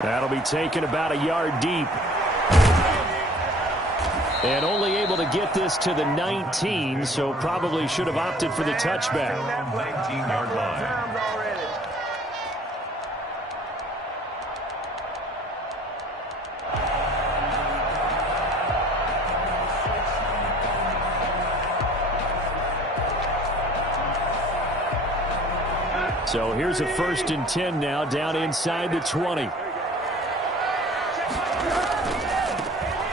That'll be taken about a yard deep. And only able to get this to the 19, so probably should have opted for the touchback. 19-yard line. So here's a 1st and 10 now, down inside the 20.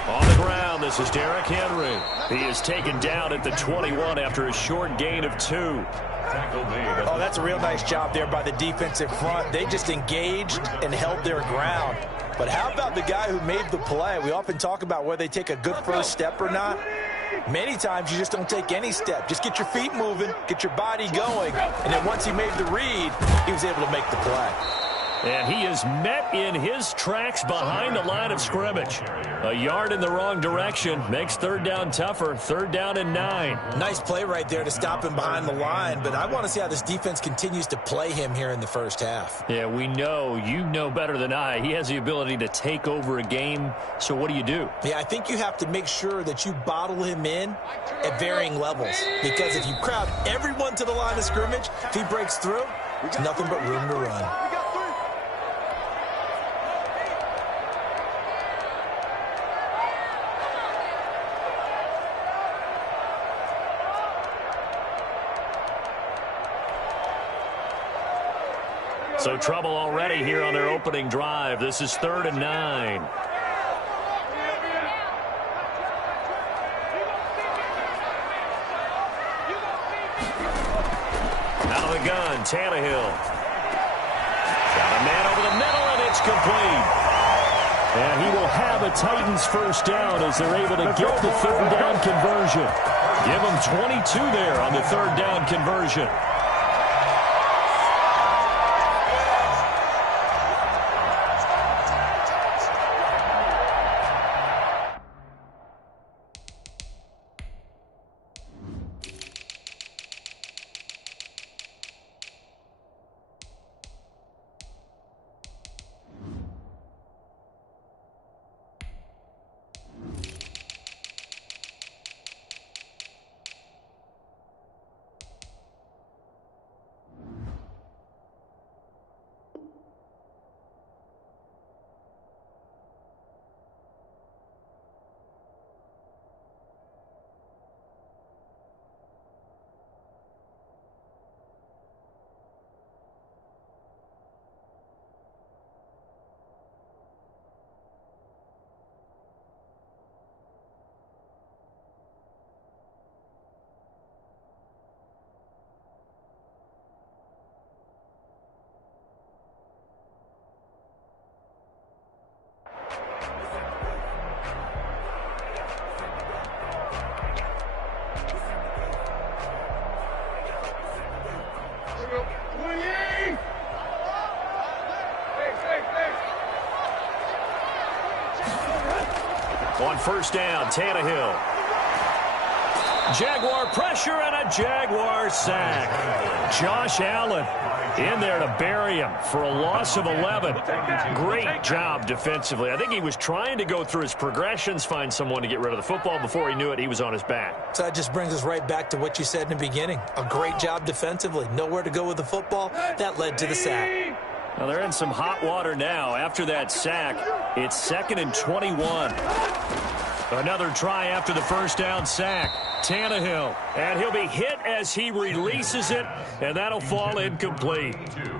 On the ground, this is Derrick Henry. He is taken down at the 21 after a short gain of 2. Oh, that's a real nice job there by the defensive front. They just engaged and held their ground. But how about the guy who made the play? We often talk about whether they take a good first step or not. Many times you just don't take any step. Just get your feet moving, get your body going, and then once he made the read, he was able to make the play. And he is met in his tracks behind the line of scrimmage. A yard in the wrong direction makes 3rd down tougher. 3rd down and 9. Nice play right there to stop him behind the line, but I want to see how this defense continues to play him here in the first half. Yeah, we know. You know better than I. He has the ability to take over a game, so what do you do? Yeah, I think you have to make sure that you bottle him in at varying levels, because if you crowd everyone to the line of scrimmage, if he breaks through, there's nothing but room to run. So trouble already here on their opening drive. This is 3rd and 9. Out of the gun, Tannehill. Got a man over the middle, and it's complete. And he will have a Titans 1st down as they're able to get the 3rd down conversion. Give them 22 there on the 3rd down conversion. On 1st down, Tannehill. Jaguar pressure and a Jaguar sack. Josh Allen in there to bury him for a loss of 11. Great job defensively. I think he was trying to go through his progressions, find someone to get rid of the football. Before he knew it, he was on his back. So that just brings us right back to what you said in the beginning. A great job defensively. Nowhere to go with the football. That led to the sack. Well, they're in some hot water now. After that sack, it's 2nd and 21. Another try after the 1st down sack. Tannehill, and he'll be hit as he releases it, and that'll fall incomplete.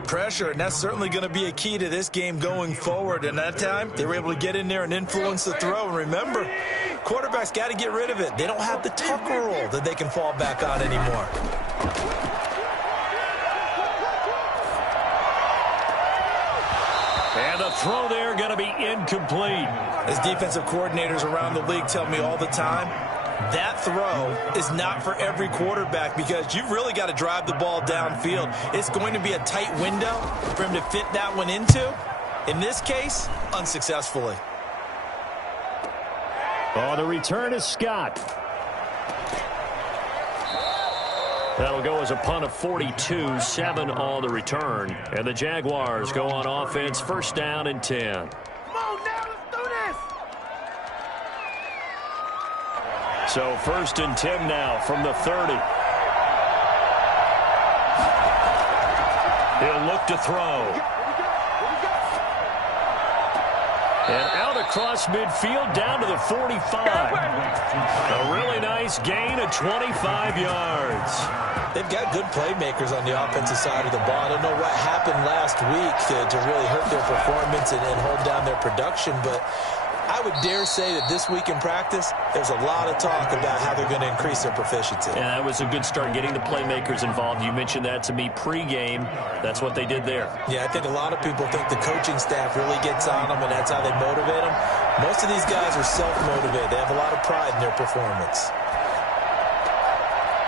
Pressure, and that's certainly going to be a key to this game going forward. And that time, they were able to get in there and influence the throw. And remember, quarterbacks got to get rid of it. They don't have the tucker roll that they can fall back on anymore. And the throw there going to be incomplete. As defensive coordinators around the league tell me all the time, that throw is not for every quarterback because you've really got to drive the ball downfield. It's going to be a tight window for him to fit that one into. In this case, unsuccessfully. Oh, the return is Scott. That'll go as a punt of 42, 7 on the return. And the Jaguars go on offense, first down and 10. Come on now, let's do this. So first and 10 now from the 30. He'll look to throw. And out across midfield down to the 45. A really nice gain of 25 yards. They've got good playmakers on the offensive side of the ball. I don't know what happened last week to really hurt their performance and hold down their production, but I would dare say that this week in practice, there's a lot of talk about how they're going to increase their proficiency. And that was a good start, getting the playmakers involved. You mentioned that to me pregame. That's what they did there. Yeah, I think a lot of people think the coaching staff really gets on them, and that's how they motivate them. Most of these guys are self-motivated. They have a lot of pride in their performance.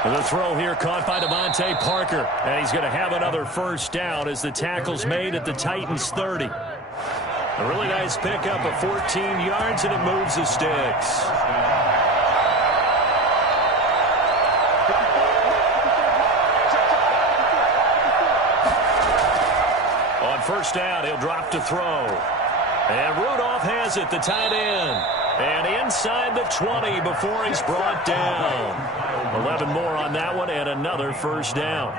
The throw here caught by Devontae Parker, and he's going to have another first down as the tackle's made at the Titans' 30. A really nice pickup of 14 yards, and it moves the sticks. On first down, he'll drop to throw. And Rudolph has it, the tight end. And inside the 20 before he's brought down. 11 more on that one, and another first down.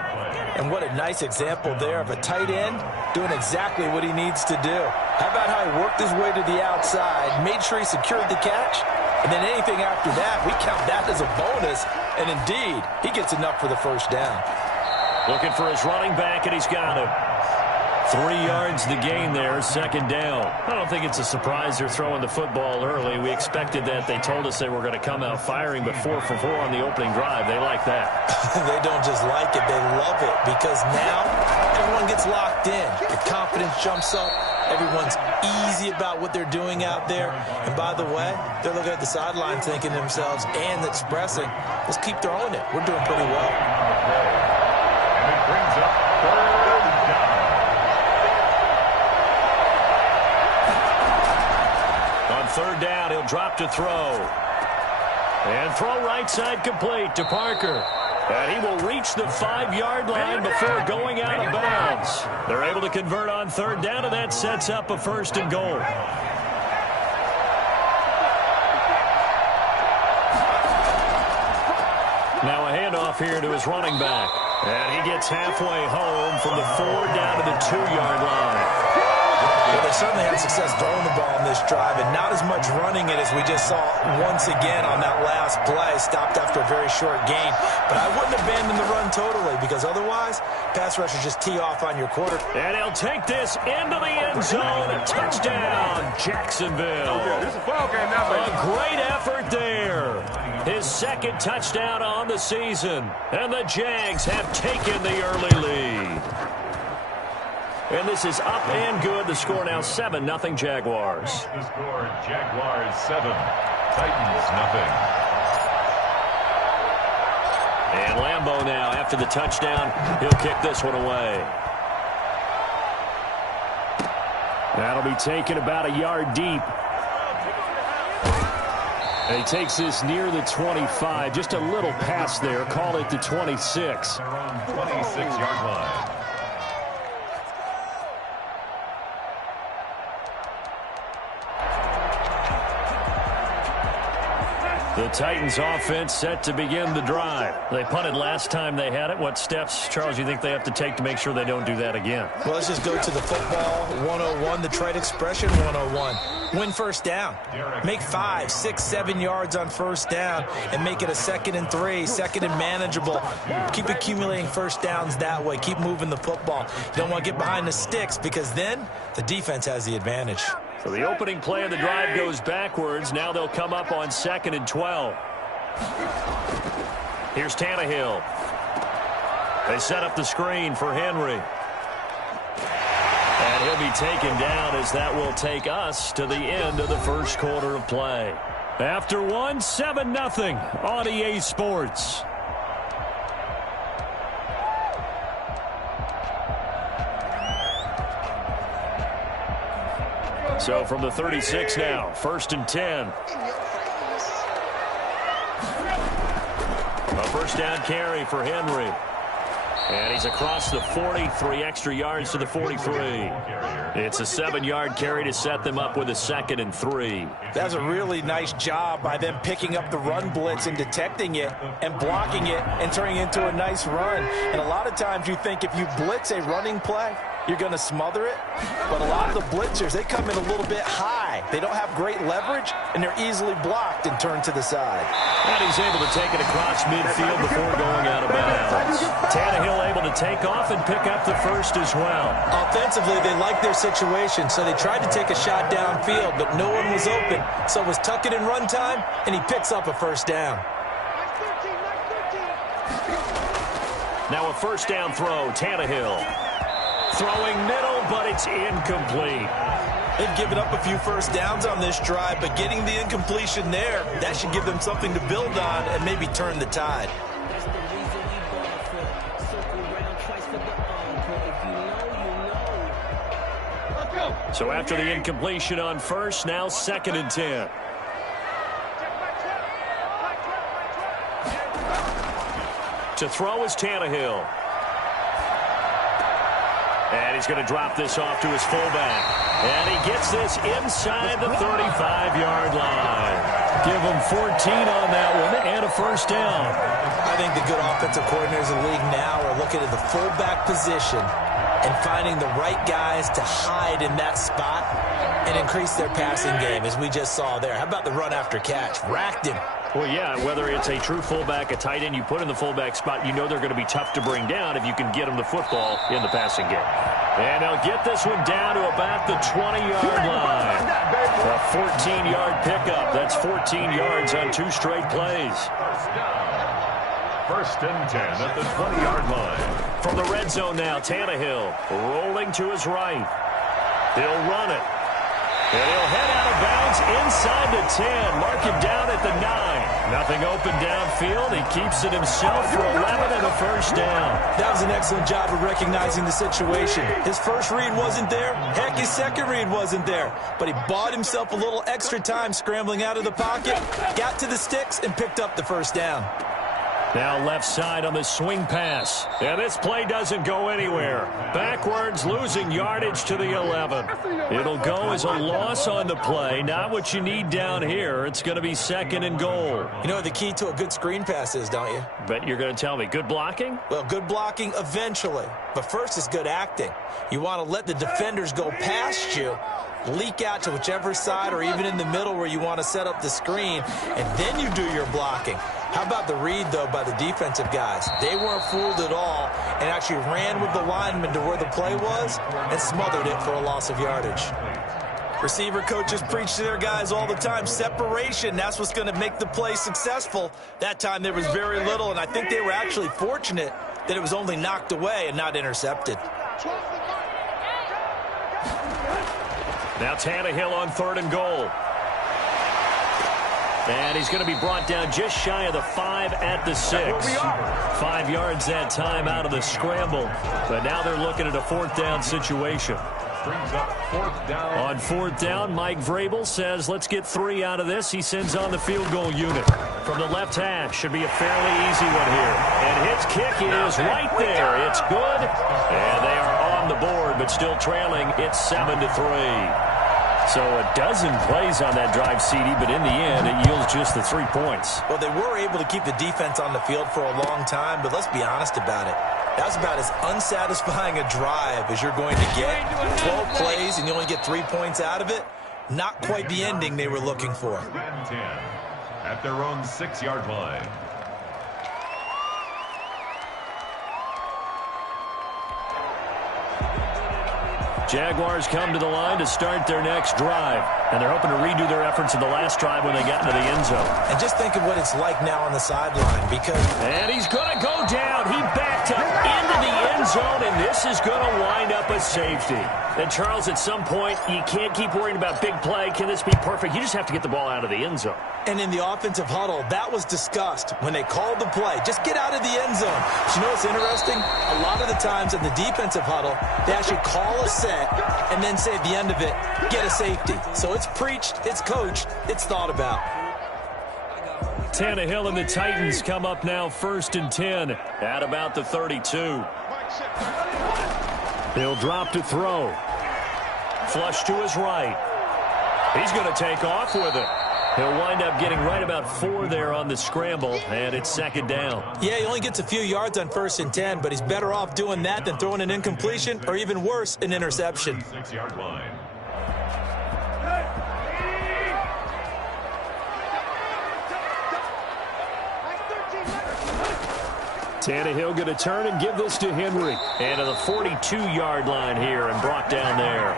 And what a nice example there of a tight end doing exactly what he needs to do. How about how he worked his way to the outside, made sure he secured the catch, and then anything after that, we count that as a bonus. And indeed, he gets enough for the first down. Looking for his running back, and he's got him. 3 yards the gain there, second down. I don't think it's a surprise they're throwing the football early. We expected that. They told us they were going to come out firing, but 4 for 4 on the opening drive. They like that. They don't just like it, they love it, because now everyone gets locked in. The confidence jumps up. Everyone's easy about what they're doing out there. And by the way, they're looking at the sideline thinking to themselves and expressing, let's keep throwing it. We're doing pretty well. And it brings up third down. On third down, he'll drop to throw. And throw right side complete to Parker. And he will reach the 5-yard line before going out of bounds. They're able to convert on third down, and that sets up a first and goal. Now a handoff here to his running back. And he gets halfway home from the 4 down to the 2-yard line. Well, they certainly had success throwing the ball on this drive, and not as much running it as we just saw once again on that last play. Stopped after a very short gain. But I wouldn't abandon the run totally, because otherwise, pass rushers just tee off on your quarter. And he'll take this into the end zone. A touchdown, Jacksonville. This is a ball game now, baby. A great effort there. His second touchdown on the season. And the Jags have taken the early lead. And this is up and good. The score now 7-0 Jaguars. The score, Jaguars 7, Titans 0. And Lambeau now, after the touchdown, he'll kick this one away. That'll be taken about a yard deep. And he takes this near the 25, just a little past there. Call it the 26. Around 26-yard line. The Titans offense set to begin the drive. They punted last time they had it. What steps, Charles, you think they have to take to make sure they don't do that again? Well, let's just go to the football 101, the trade expression 101. Win first down. Make 5, 6, 7 yards on first down and make it a 2nd and 3, 2nd and manageable. Keep accumulating first downs that way. Keep moving the football. You don't want to get behind the sticks, because then the defense has the advantage. So the opening play of the drive goes backwards. Now they'll come up on 2nd and 12. Here's Tannehill. They set up the screen for Henry. And he'll be taken down, as that will take us to the end of the first quarter of play. After one, 7-0 on EA Sports. So from the 36 now, 1st and 10. A first down carry for Henry. And he's across the 40, 3 extra yards to the 43. It's a 7-yard carry to set them up with a 2nd and 3. That's a really nice job by them picking up the run blitz and detecting it and blocking it and turning it into a nice run. And a lot of times you think if you blitz a running play, you're going to smother it. But a lot of the blitzers, they come in a little bit high. They don't have great leverage, and they're easily blocked and turned to the side. And he's able to take it across midfield before going out of bounds. Tannehill able to take off and pick up the first as well. Offensively, they liked their situation, so they tried to take a shot downfield, but no one was open. So it was tuck it in run time, and he picks up a first down. Now a first down throw, Tannehill. Throwing middle, but it's incomplete. They've given up a few first downs on this drive, but getting the incompletion there, that should give them something to build on and maybe turn the tide. So after the incompletion on first, now 2nd and 10. To throw is Tannehill. And he's going to drop this off to his fullback. And he gets this inside the 35-yard line. Give him 14 on that one and a first down. I think the good offensive coordinators in the league now are looking at the fullback position and finding the right guys to hide in that spot and increase their passing game, as we just saw there. How about the run after catch? Racked him. Well, yeah, whether it's a true fullback, a tight end you put in the fullback spot, you know they're going to be tough to bring down if you can get them the football in the passing game. And they'll get this one down to about the 20-yard line. A 14-yard pickup. That's 14 yards on 2 straight plays. First and 10 at the 20-yard line. From the red zone now, Tannehill rolling to his right. He'll run it. And he'll head out of bounds inside the 10. Mark him down at the 9. Nothing open downfield. He keeps it himself for 11 and a first down. That was an excellent job of recognizing the situation. His first read wasn't there. Heck, his second read wasn't there. But he bought himself a little extra time scrambling out of the pocket, got to the sticks, and picked up the first down. Now left side on the swing pass. And this play doesn't go anywhere. Backwards, losing yardage to the 11. It'll go as a loss on the play. Not what you need down here. It's going to be 2nd and goal. You know what the key to a good screen pass is, don't you? Bet you're going to tell me. Good blocking? Well, good blocking eventually. But first is good acting. You want to let the defenders go past you, leak out to whichever side or even in the middle where you want to set up the screen, and then you do your blocking. How about the read, though, by the defensive guys? They weren't fooled at all and actually ran with the lineman to where the play was and smothered it for a loss of yardage. Receiver coaches preach to their guys all the time. Separation, that's what's going to make the play successful. That time there was very little, and I think they were actually fortunate that it was only knocked away and not intercepted. Now Tannehill on 3rd and goal. And he's going to be brought down just shy of the 5 at the 6. 5 yards that time out of the scramble. But now they're looking at a 4th down situation. On 4th down, Mike Vrabel says, let's get 3 out of this. He sends on the field goal unit. From the left hash, should be a fairly easy one here. And his kick is right there. It's good. And they are on the board, but still trailing. It's 7-3. So a dozen plays on that drive, CD, but in the end, it yields just the 3 points. Well, they were able to keep the defense on the field for a long time, but let's be honest about it. That's about as unsatisfying a drive as you're going to get. 12 plays and you only get 3 points out of it. Not quite the ending they were looking for. At their own 6-yard line. Jaguars come to the line to start their next drive. And they're hoping to redo their efforts in the last drive when they got into the end zone. And just think of what it's like now on the sideline because... And he's going to go down. He backed up into the end zone, and this is going to wind up a safety. And, Charles, at some point, you can't keep worrying about big play. Can this be perfect? You just have to get the ball out of the end zone. And in the offensive huddle, that was discussed when they called the play. Just get out of the end zone. But you know what's interesting? A lot of the times in the defensive huddle, they actually call a set and then say at the end of it, get a safety. So it's preached, it's coached, it's thought about. Tannehill and the Titans come up now 1st and 10 at about the 32. He'll drop to throw. Flush to his right. He's going to take off with it. He'll wind up getting right about 4 there on the scramble, and it's 2nd down. Yeah, he only gets a few yards on 1st and 10, but he's better off doing that than throwing an incompletion or even worse, an interception. 6-yard line. Tannehill going to turn and give this to Henry. And to the 42-yard line here and brought down there.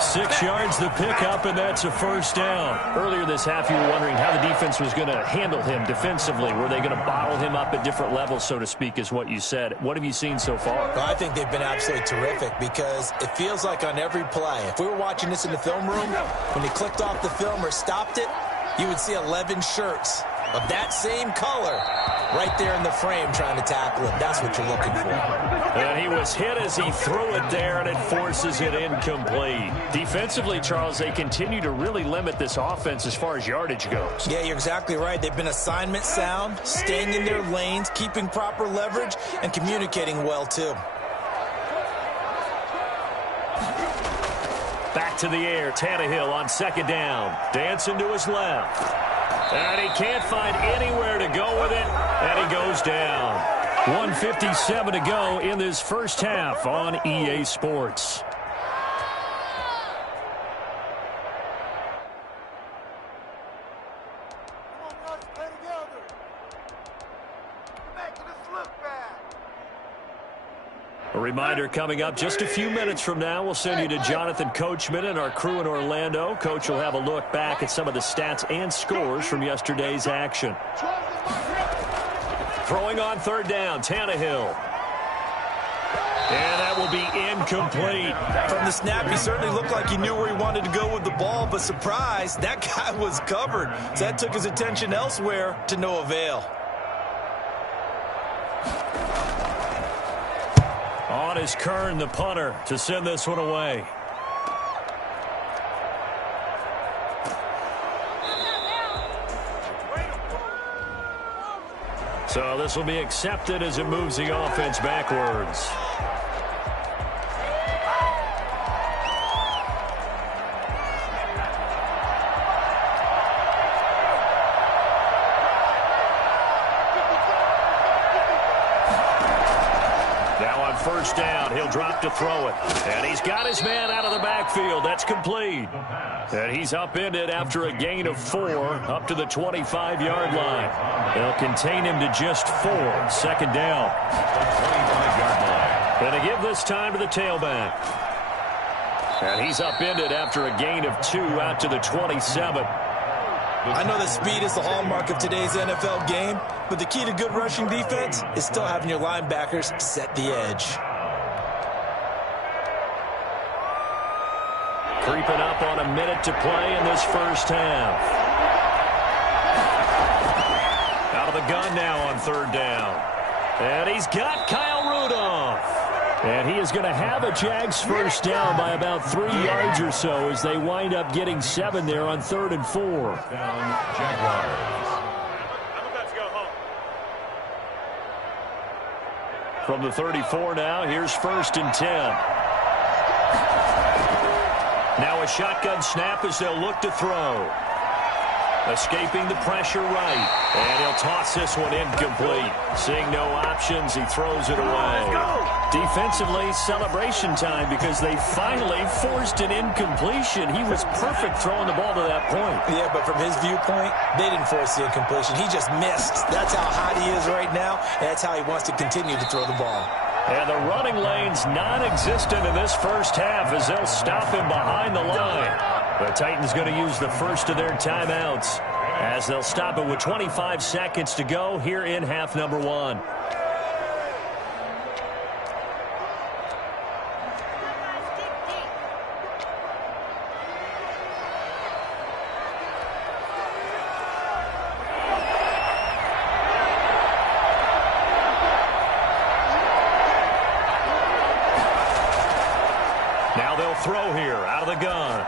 6 yards the pickup, and that's a 1st down. Earlier this half, you were wondering how the defense was going to handle him defensively. Were they going to bottle him up at different levels, so to speak, is what you said. What have you seen so far? Well, I think they've been absolutely terrific because it feels like on every play, if we were watching this in the film room, when he clicked off the film or stopped it, you would see 11 shirts of that same color right there in the frame trying to tackle him. That's what you're looking for. And he was hit as he threw it there, and it forces it incomplete. Defensively, Charles, they continue to really limit this offense as far as yardage goes. Yeah, you're exactly right. They've been assignment sound, staying in their lanes, keeping proper leverage, and communicating well, too. Back to the air, Tannehill on 2nd down. Dancing to his left. And he can't find anywhere to go with it, and he goes down. 1:57 to go in this first half on EA Sports. A reminder coming up just a few minutes from now. We'll send you to Jonathan Coachman and our crew in Orlando. Coach will have a look back at some of the stats and scores from yesterday's action. Throwing on 3rd down, Tannehill. And that will be incomplete. From the snap, he certainly looked like he knew where he wanted to go with the ball, but surprise, that guy was covered. So that took his attention elsewhere to no avail. On is Kern, the punter, to send this one away. So this will be accepted as it moves the offense backwards. Now on 1st down, he'll drop to throw it. And he's got his man out of the backfield. That's complete. And he's upended after a gain of 4 up to the 25-yard line. They'll contain him to just 4. 2nd down. 25-yard line. And to give this time to the tailback. And he's upended after a gain of 2 out to the 27. I know that speed is the hallmark of today's NFL game, but the key to good rushing defense is still having your linebackers set the edge. Creeping up on a minute to play in this first half. Out of the gun now on 3rd down. And he's got Kyle Rudolph. And he is going to have a Jags first down by about 3 yards or so as they wind up getting 7 there on 3rd and 4. Down, Jaguars. From the 34 now, here's 1st and 10. Now a shotgun snap as they'll look to throw. Escaping the pressure right. And he'll toss this one incomplete. Seeing no options, he throws it away. Defensively, celebration time because they finally forced an incompletion. He was perfect throwing the ball to that point. Yeah, but from his viewpoint, they didn't force the incompletion. He just missed. That's how hot he is right now, and that's how he wants to continue to throw the ball. And the running lane's non-existent in this first half as they'll stop him behind the line. The Titans going to use the first of their timeouts as they'll stop it with 25 seconds to go here in half number 1. Now they'll throw here out of the gun.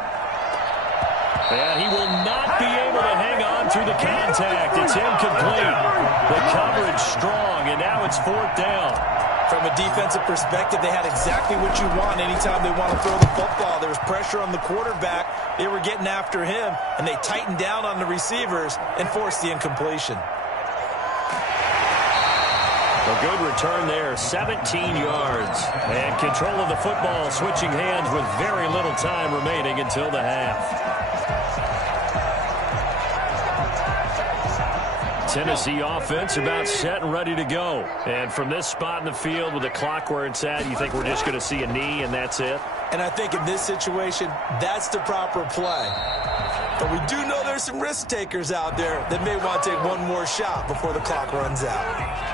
And he will not be able to hang on through the contact. It's incomplete. The coverage strong, and now it's 4th down. From a defensive perspective, they had exactly what you want anytime they want to throw the football. There was pressure on the quarterback. They were getting after him, and they tightened down on the receivers and forced the incompletion. A good return there, 17 yards. And control of the football, switching hands with very little time remaining until the half. Tennessee offense about set and ready to go. And from this spot in the field with the clock where it's at, you think we're just going to see a knee and that's it? And I think in this situation, that's the proper play. But we do know there's some risk takers out there that may want to take one more shot before the clock runs out.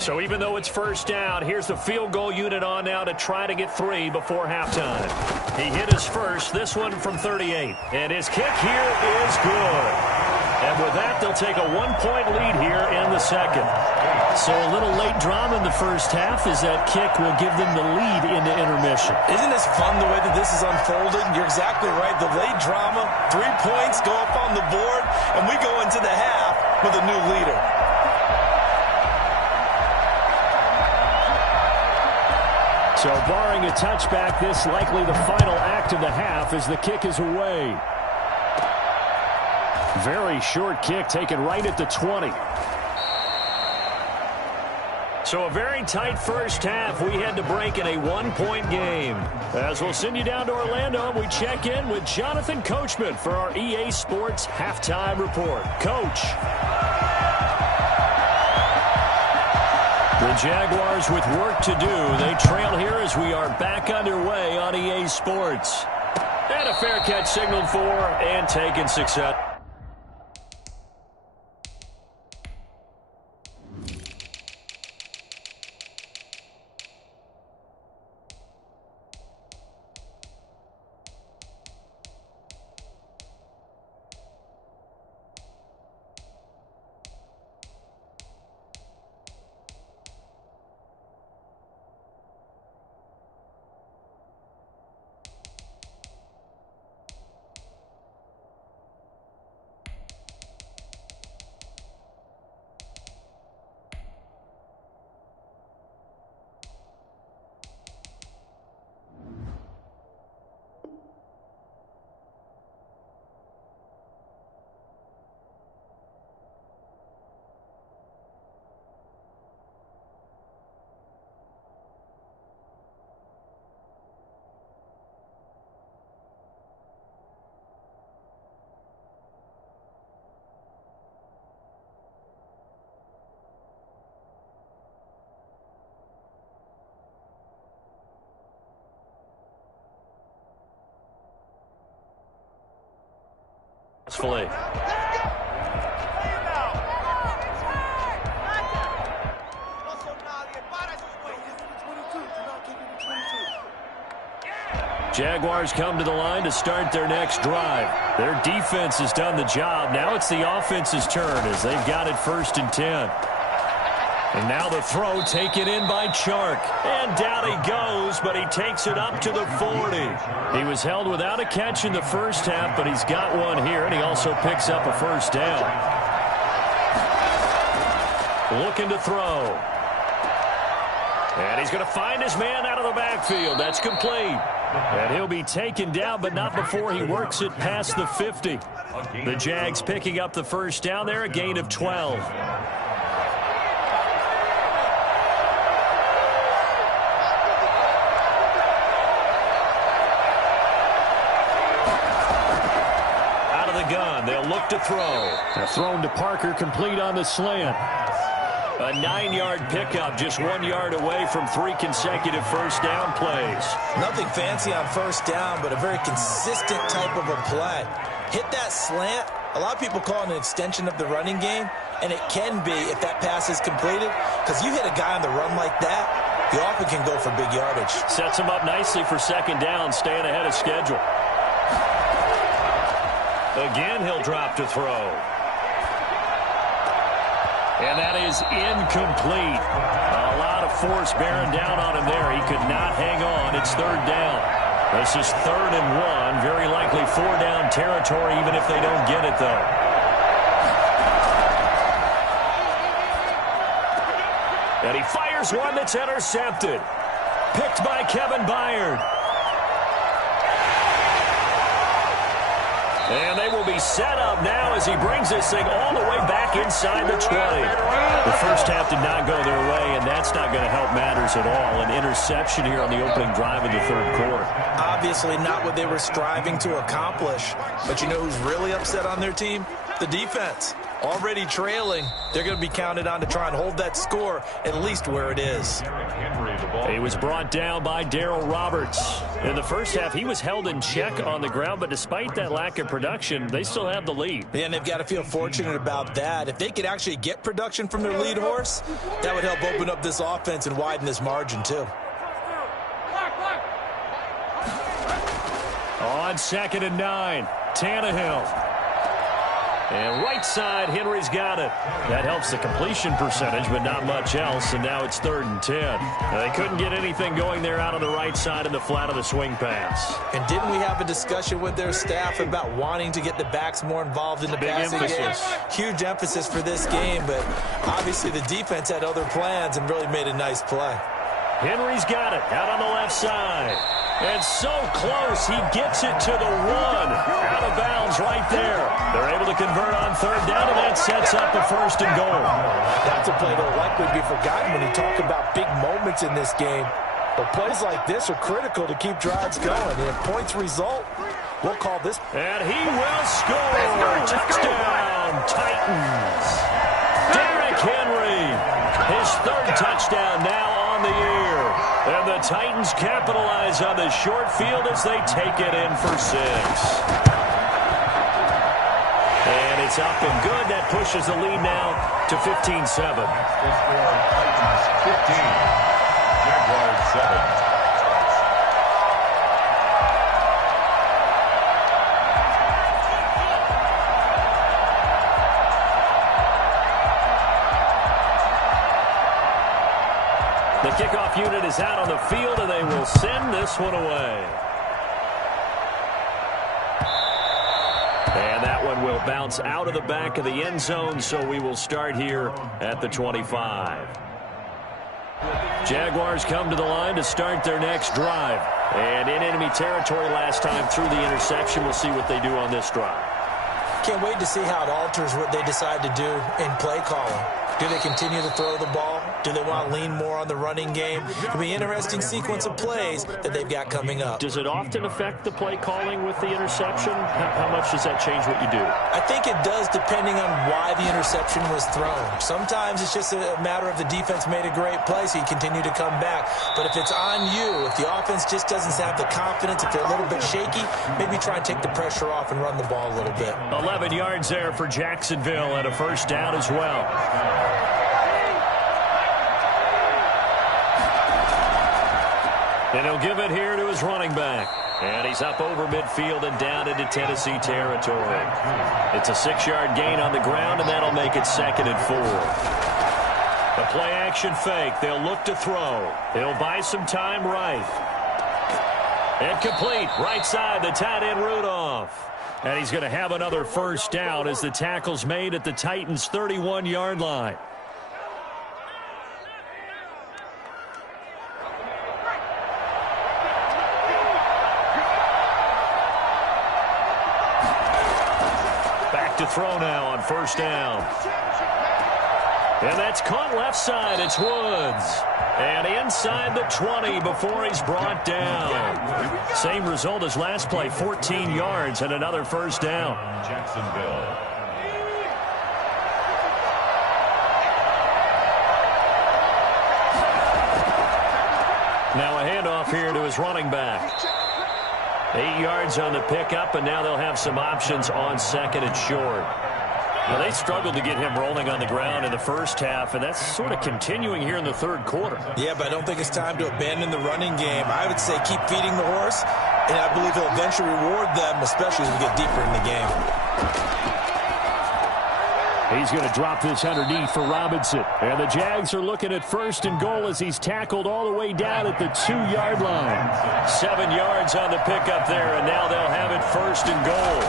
So even though it's 1st down, here's the field goal unit on now to try to get 3 before halftime. He hit his first, this one from 38. And his kick here is good. And with that, they'll take a 1-point lead here in the second. So a little late drama in the first half as that kick will give them the lead into intermission. Isn't this fun the way that this is unfolded? You're exactly right. The late drama, 3 points go up on the board, and we go into the half with a new leader. So barring a touchback, this likely the final act of the half as the kick is away. Very short kick taken right at the 20. So a very tight first half. We had to break in a 1-point game. As we'll send you down to Orlando, we check in with Jonathan Coachman for our EA Sports Halftime Report. Coach. The Jaguars with work to do. They trail here as we are back underway on EA Sports. And a fair catch signaled for and taken success. Jaguars come to the line to start their next drive. Their defense has done the job. Now it's the offense's turn as they've got it 1st and 10. And now the throw taken in by Chark. And down he goes, but he takes it up to the 40. He was held without a catch in the first half, but he's got one here, and he also picks up a 1st down. Looking to throw. And he's going to find his man out of the backfield. That's complete. And he'll be taken down, but not before he works it past the 50. The Jags picking up the 1st down there, a gain of 12. Gun. They'll look to throw. They're thrown to Parker, complete on the slant. A 9-yard pickup, just 1 yard away from 3 consecutive 1st down plays. Nothing fancy on 1st down, but a very consistent type of a play. Hit that slant. A lot of people call it an extension of the running game, and it can be if that pass is completed, because you hit a guy on the run like that, you often can go for big yardage. Sets him up nicely for 2nd down, staying ahead of schedule. Again, he'll drop to throw. And that is incomplete. A lot of force bearing down on him there. He could not hang on. It's third down. This is 3rd and 1. Very likely 4-down territory, even if they don't get it, though. And he fires one that's intercepted. Picked by Kevin Byard. And they will be set up now as he brings this thing all the way back inside the 20. The first half did not go their way, and that's not going to help matters at all. An interception here on the opening drive of the third quarter. Obviously not what they were striving to accomplish. But you know who's really upset on their team? The defense. Already trailing. They're going to be counted on to try and hold that score at least where it is. He was brought down by Darryl Roberts. In the first half, he was held in check on the ground, but despite that lack of production, they still have the lead. Yeah, and they've got to feel fortunate about that. If they could actually get production from their lead horse, that would help open up this offense and widen this margin too. On 2nd and 9, Tannehill. And right side, Henry's got it. That helps the completion percentage, but not much else, and now it's 3rd and 10. Now, they couldn't get anything going there out on the right side in the flat of the swing pass. And didn't we have a discussion with their staff about wanting to get the backs more involved in the passing game? Huge emphasis for this game, but obviously the defense had other plans and really made a nice play. Henry's got it out on the left side. And so close, he gets it to the 1. Out of bounds right there. They're able to convert on 3rd down, and that sets up a 1st and goal. That's a play that will likely be forgotten when you talk about big moments in this game. But plays like this are critical to keep drives going. And if points result, we'll call this. And he will score. Touchdown, Titans. Derrick Henry, his 3rd touchdown now on the year. And the Titans capitalize on the short field as they take it in for 6. And it's up and good. That pushes the lead now to 15-7. Titans 15, Jaguars 7. The kickoff unit is out on the field, and they will send this one away. And that one will bounce out of the back of the end zone, so we will start here at the 25. Jaguars come to the line to start their next drive. And in enemy territory last time through the interception. We'll see what they do on this drive. Can't wait to see how it alters what they decide to do in play calling. Do they continue to throw the ball? Do they want to lean more on the running game? It'll be an interesting sequence of plays that they've got coming up. Does it often affect the play calling with the interception? How much does that change what you do? I think it does, depending on why the interception was thrown. Sometimes it's just a matter of the defense made a great play, so you continue to come back. But if it's on you, if the offense just doesn't have the confidence, if they're a little bit shaky, maybe try and take the pressure off and run the ball a little bit. 11 yards there for Jacksonville and a 1st down as well. And he'll give it here to his running back. And he's up over midfield and down into Tennessee territory. It's a 6-yard gain on the ground, and that'll make it 2nd and 4. A play-action fake. They'll look to throw. He'll buy some time right. And complete. Right side, the tight end Rudolph. And he's going to have another 1st down as the tackle's made at the Titans' 31-yard line. To throw now on 1st down. And that's caught left side. It's Woods. And inside the 20 before he's brought down. Same result as last play, 14 yards and another 1st down. Jacksonville. Now a handoff here to his running back. 8 yards on the pickup, and now they'll have some options on 2nd and short. Now, they struggled to get him rolling on the ground in the first half, and that's sort of continuing here in the 3rd quarter. Yeah, but I don't think it's time to abandon the running game. I would say keep feeding the horse, and I believe he'll eventually reward them, especially as we get deeper in the game. He's going to drop this underneath for Robinson. And the Jags are looking at 1st and goal as he's tackled all the way down at the 2-yard line. 7 yards on the pickup there, and now they'll have it 1st and goal.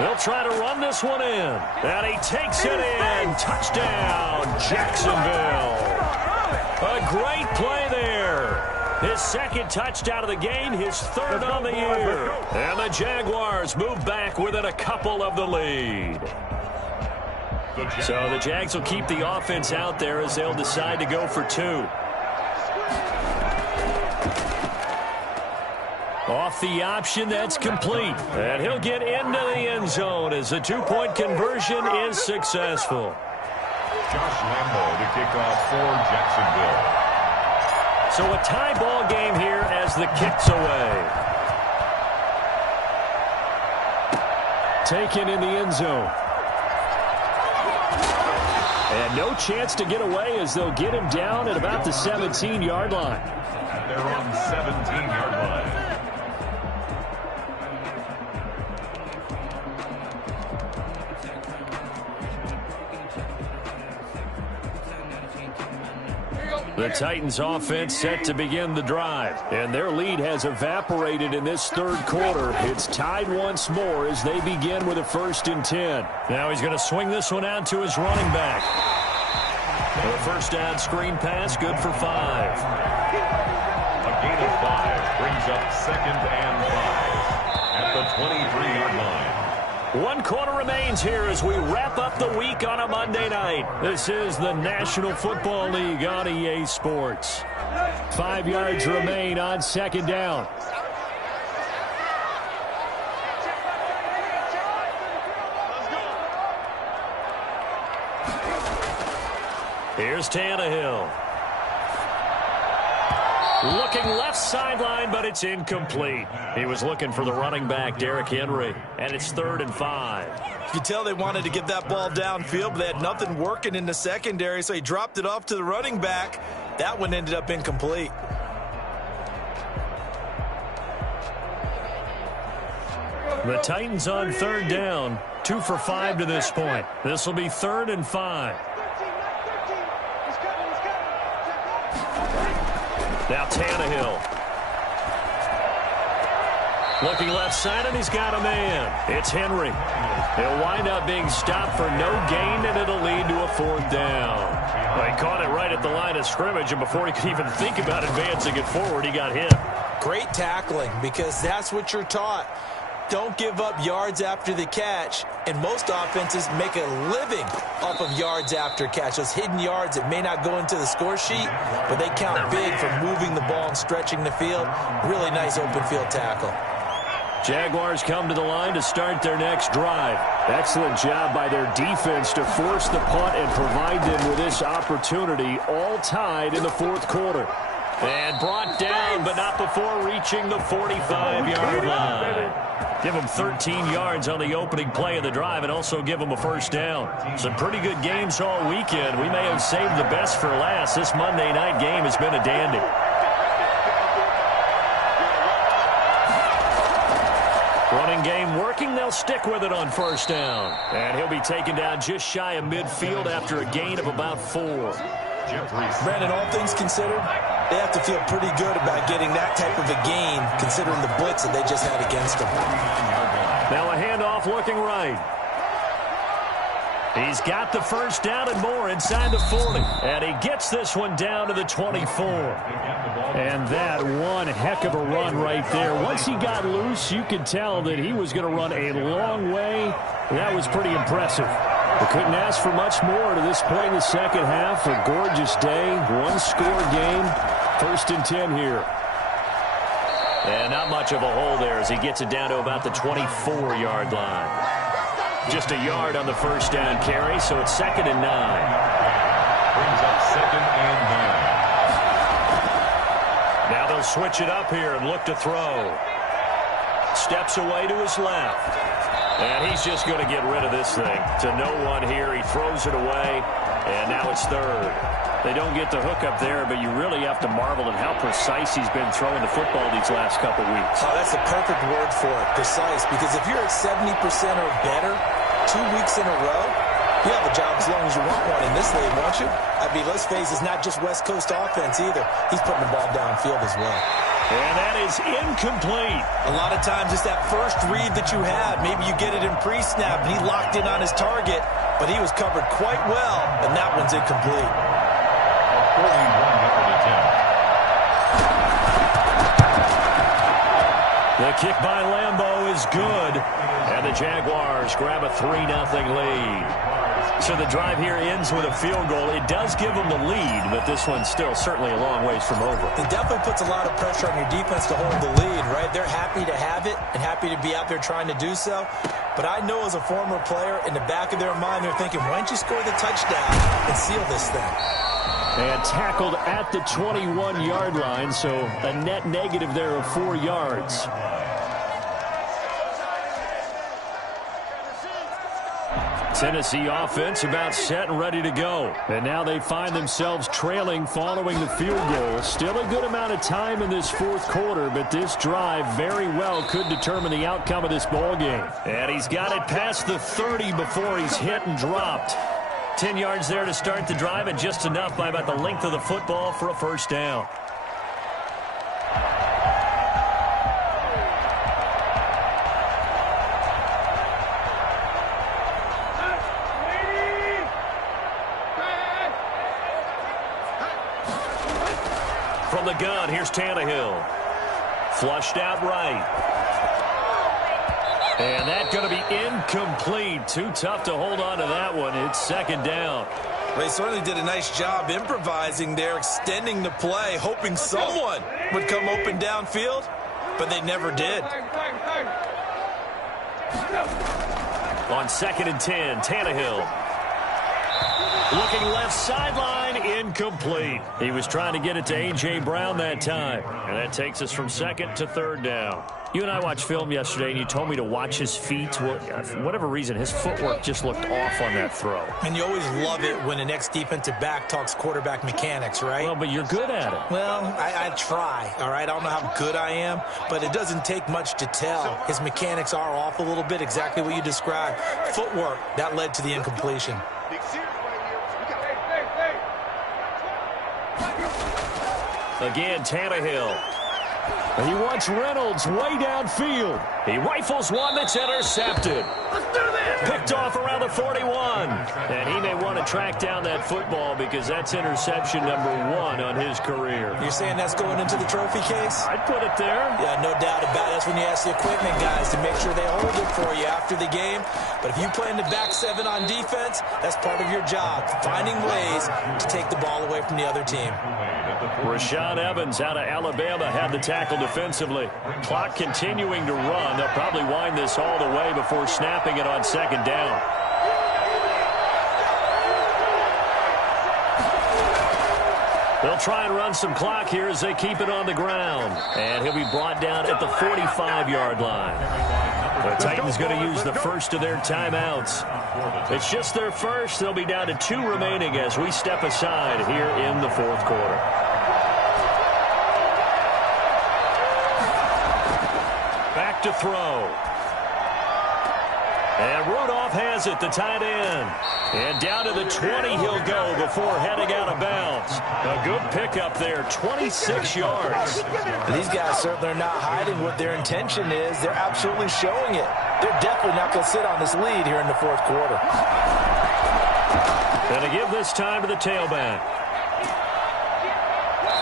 They'll try to run this one in. And he takes it in. Touchdown, Jacksonville. A great play there. His 2nd touchdown of the game, his 3rd on the year. And the Jaguars move back within a couple of the lead. So the Jags will keep the offense out there as they'll decide to go for 2. Off the option, that's complete. And he'll get into the end zone as the 2-point conversion is successful. Josh Lambo to kick off for Jacksonville. So a tie ball game here as the kick's away. Taken in the end zone. And no chance to get away as they'll get him down at about the 17-yard line. They're on the 17-yard line. The Titans offense set to begin the drive, and their lead has evaporated in this 3rd quarter. It's tied once more as they begin with a 1st and 10. Now he's going to swing this one out to his running back. The 1st down screen pass, good for 5. A gain of 5 brings up 2nd and 5 at the 23-yard line. 1 quarter remains here as we wrap up the week on a Monday night. This is the National Football League on EA Sports. 5 yards remain on 2nd down. Here's Tannehill. Looking left sideline, but it's incomplete. He was looking for the running back, Derrick Henry, and it's 3rd and 5. You could tell they wanted to get that ball downfield, but they had nothing working in the secondary, so he dropped it off to the running back. That one ended up incomplete. The Titans on 3rd down, 2 for 5 to this point. This will be 3rd and 5. Now Tannehill. Looking left side, and he's got a man. It's Henry. He'll wind up being stopped for no gain, and it'll lead to a 4th down. Well, he caught it right at the line of scrimmage, and before he could even think about advancing it forward, he got hit. Great tackling, because that's what you're taught. Don't give up yards after the catch, and most offenses make a living off of yards after catch. Those hidden yards that may not go into the score sheet, but they count big for moving the ball and stretching the field. Really nice open field tackle. Jaguars come to the line to start their next drive. Excellent job by their defense to force the punt and provide them with this opportunity, all tied in the 4th quarter. And brought down, but not before reaching the 45-yard line. Give them 13 yards on the opening play of the drive and also give them a 1st down. Some pretty good games all weekend. We may have saved the best for last. This Monday night game has been a dandy. Running game working. They'll stick with it on 1st down. And he'll be taken down just shy of midfield after a gain of about 4. Brandon, all things considered, they have to feel pretty good about getting that type of a gain, considering the blitz that they just had against them. Now a handoff looking right. He's got the 1st down and more inside the 40. And he gets this one down to the 24. And that one heck of a run right there. Once he got loose, you could tell that he was going to run a long way. That was pretty impressive. We couldn't ask for much more to this point in the 2nd half. A gorgeous day, 1-score game, 1st and 10 here. And not much of a hole there as he gets it down to about the 24-yard line. Just a yard on the 1st down carry, so it's 2nd and 9. Brings up 2nd and 9. Now they'll switch it up here and look to throw. Steps away to his left. And he's just going to get rid of this thing to no one here. He throws it away, and now it's 3rd. They don't get the hook up there, but you really have to marvel at how precise he's been throwing the football these last couple weeks. Oh, that's the perfect word for it, precise, because if you're at 70% or better 2 weeks in a row, You have a job as long as you want one in this league, won't you? I mean, let's face it, it's not just West Coast offense either. He's putting the ball downfield as well. And that is incomplete. A lot of times it's that first read that you have. Maybe you get it in pre-snap, and he locked in on his target, but he was covered quite well, and that one's incomplete. A 41-yard attempt. The kick by Lambeau is good, and the Jaguars grab a 3-0 lead. So the drive here ends with a field goal. It does give them the lead, but this one's still certainly a long ways from over. It definitely puts a lot of pressure on your defense to hold the lead, right? They're happy to have it and happy to be out there trying to do so. But I know as a former player, in the back of their mind, they're thinking, why don't you score the touchdown and seal this thing? And tackled at the 21-yard line, so a net negative there of 4 yards. Tennessee offense about set and ready to go. And now they find themselves trailing following the field goal. Still a good amount of time in this fourth quarter, but this drive very well could determine the outcome of this ball game. And he's got it past the 30 before he's hit and dropped. 10 yards there to start the drive, and just enough by about the length of the football for a first down. From the gun, here's Tannehill. Flushed out right. And that's going to be incomplete. Too tough to hold on to that one. It's second down. They certainly did a nice job improvising there, extending the play, hoping someone would come open downfield, but they never did. On 2nd and 10, Tannehill. Looking left sideline, incomplete. He was trying to get it to A.J. Brown that time. And that takes us from 2nd to 3rd down. You and I watched film yesterday, and you told me to watch his feet. Well, for whatever reason, his footwork just looked off on that throw. And you always love it when an ex-defensive back talks quarterback mechanics, right? Well, but you're good at it. Well, I try, all right? I don't know how good I am, but it doesn't take much to tell. His mechanics are off a little bit, exactly what you described. Footwork, that led to the incompletion. Again, Tannehill. He wants Reynolds way downfield. He rifles one that's intercepted. Picked off around the 41. And he may want to track down that football because that's interception number 1 on his career. You're saying that's going into the trophy case? I'd put it there. Yeah, no doubt about it. That's when you ask the equipment guys to make sure they hold it for you after the game. But if you play in the back 7 on defense, that's part of your job, finding ways to take the ball away from the other team. Rashaan Evans out of Alabama had the tackle defensively. Clock continuing to run. They'll probably wind this all the way before snapping it on 2nd down. They'll try and run some clock here as they keep it on the ground. And he'll be brought down at the 45-yard line. The Titans going to use the first of their timeouts. It's just their first. They'll be down to 2 remaining as we step aside here in the fourth quarter. Back to throw. And Rudolph has it, the tight end. And down to the 20 he'll go before heading out of bounds. A good pickup there, 26 yards. These guys certainly are not hiding what their intention is. They're absolutely showing it. They're definitely not going to sit on this lead here in the fourth quarter. Going to give this time to the tailback.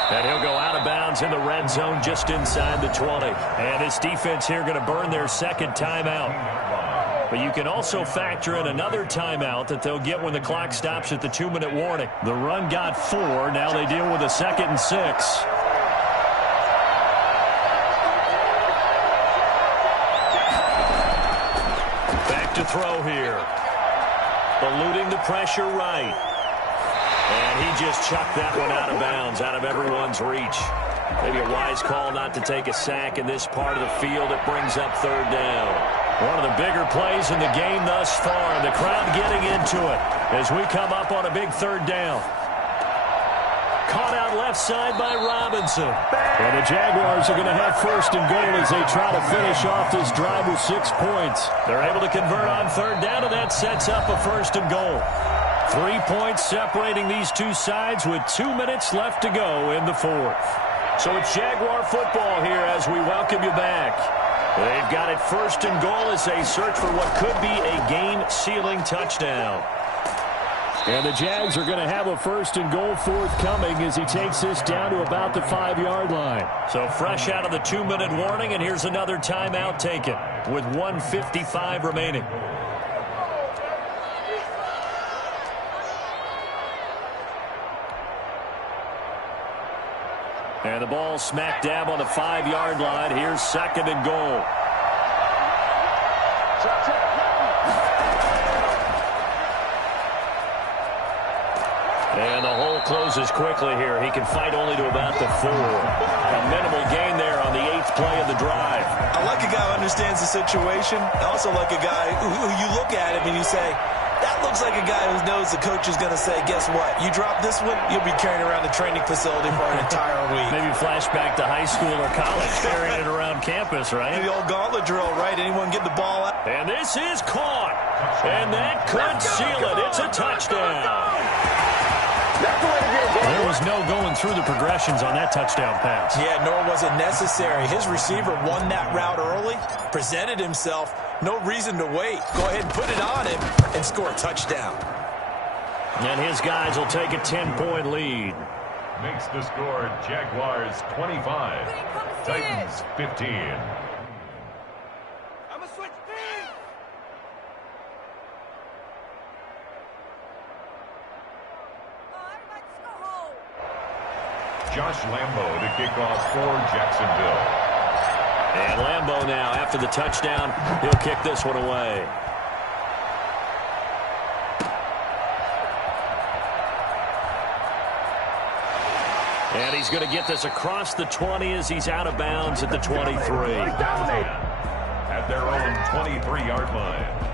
And he'll go out of bounds in the red zone just inside the 20. And this defense here going to burn their second timeout. But you can also factor in another timeout that they'll get when the clock stops at the 2-minute warning. The run got 4. Now they deal with a 2nd and 6. Back to throw here. Eluding the pressure right. And he just chucked that one out of bounds, out of everyone's reach. Maybe a wise call not to take a sack in this part of the field. It brings up 3rd down. One of the bigger plays in the game thus far. The crowd getting into it as we come up on a big 3rd down. caught out left side by Robinson. And the Jaguars are going to have first and goal as they try to finish off this drive with 6 points. They're able to convert on third down, and that sets up a first and goal. 3 points separating these two sides with 2 minutes left to go in the fourth. So it's Jaguar football here as we welcome you back. They've got it first and goal as they search for what could be a game-sealing touchdown. And the Jags are going to have a first and goal forthcoming as he takes this down to about the 5-yard line. So fresh out of the 2-minute warning, and here's another timeout taken with 1:55 remaining. And the ball smack dab on the 5-yard line. Here's second and goal. And the hole closes quickly here. He can fight only to about the 4. A minimal gain there on the 8th play of the drive. I like a guy who understands the situation. I also like a guy who you look at him and you say, that looks like a guy who knows the coach is going to say, guess what? You drop this one, you'll be carrying around the training facility for an entire week. Maybe flashback to high school or college, carrying it around campus, right? The old gauntlet drill, right? Anyone get the ball out? And this is caught. And that could seal it. It's a touchdown. There was no going through the progressions on that touchdown pass. Yeah, nor was it necessary. His receiver won that route early, presented himself. No reason to wait. Go ahead and put it on him and score a touchdown. And his guys will take a 10-point lead. Makes the score Jaguars 25, Titans 15. Josh Lambo to kick off for Jacksonville. And Lambo now, after the touchdown, he'll kick this one away. And he's going to get this across the 20 as he's out of bounds at the 23. At their own 23-yard line.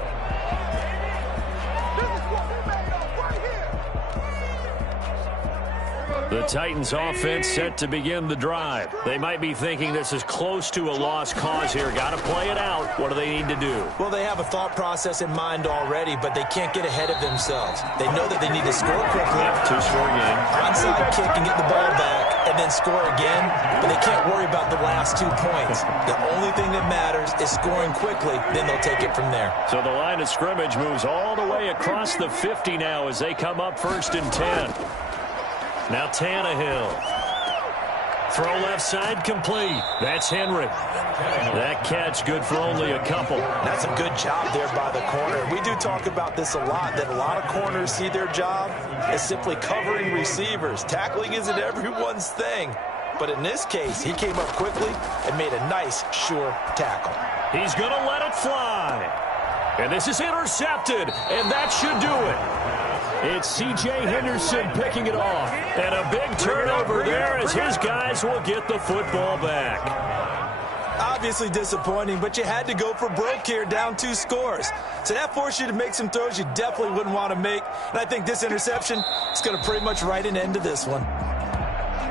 The Titans offense set to begin the drive. They might be thinking this is close to a lost cause here. Got to play it out. What do they need to do? Well, they have a thought process in mind already, but they can't get ahead of themselves. They know that they need to score quickly. Two-score game. Onside kick and get the ball back and then score again, but they can't worry about the last 2 points. The only thing that matters is scoring quickly, then they'll take it from there. So the line of scrimmage moves all the way across the 50 now as they come up first and 10. Now Tannehill. Throw left side complete. That's Henry. That catch good for only a couple. That's a good job there by the corner. We do talk about this a lot, that a lot of corners see their job as simply covering receivers. Tackling isn't everyone's thing. But in this case, he came up quickly and made a nice, sure tackle. He's going to let it fly. And this is intercepted, and that should do it. It's C.J. Henderson picking it off. And a big turnover there as his guys will get the football back. Obviously disappointing, but you had to go for broke here, down 2 scores. So that forced you to make some throws you definitely wouldn't want to make. And I think this interception is going to pretty much write an end to this one.